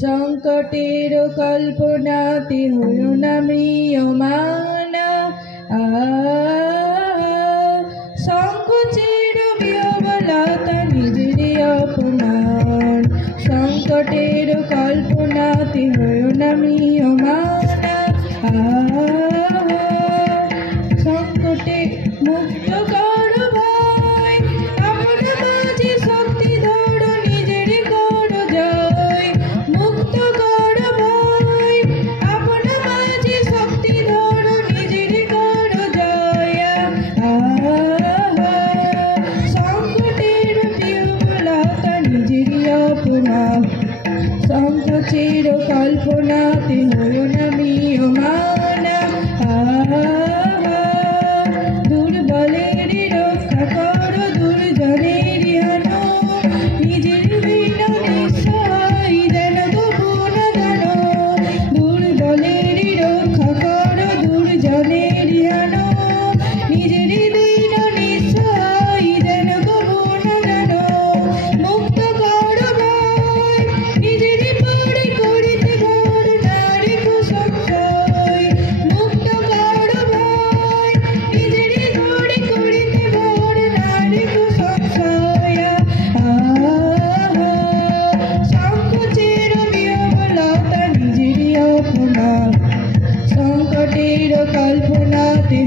সংকটের কল্পনাতে হইও না ম্রিয়মাণ। সংকোচের বিহ্বলতা নিজেরই অপমান। সংকটের কল্পনাতে হইও না ম্রিয়মাণ। সংকটে মুক্ত করো ভয়, আপন মাঝে শক্তি ধরো, নিজেরই করো জয়। মুক্ত করো ভয়, আপন মাঝে শক্তি ধরো, নিজেরই করো জয়। সংকটের বিহ্বলতা নিজেরই অপমান। সংকোচের কল্পনাতে হইও না ম্রিয়মাণ। দুর্বলেরই রক্ষা করো, দুর্জনেরই হানো, নিজের বিনা নিঃসহায় যেন তবু না জানো। দুর্বলেরই রক্ষা করো, দুর্জনেরই হানো, নিজেরই বিনা নিঃসহায় যেন তবু না জানো। মুক্ত করো ভয়, নিজেরই পরে করিতে ভর, নারী কুসংশয়। মুক্ত করো ভয়, নিজেরই পরে করিতে ভর, নারী কুসংশয়। সংকোচের বিহ্বলতা নিজেরই অপমান। সংকটের কল্পনাতে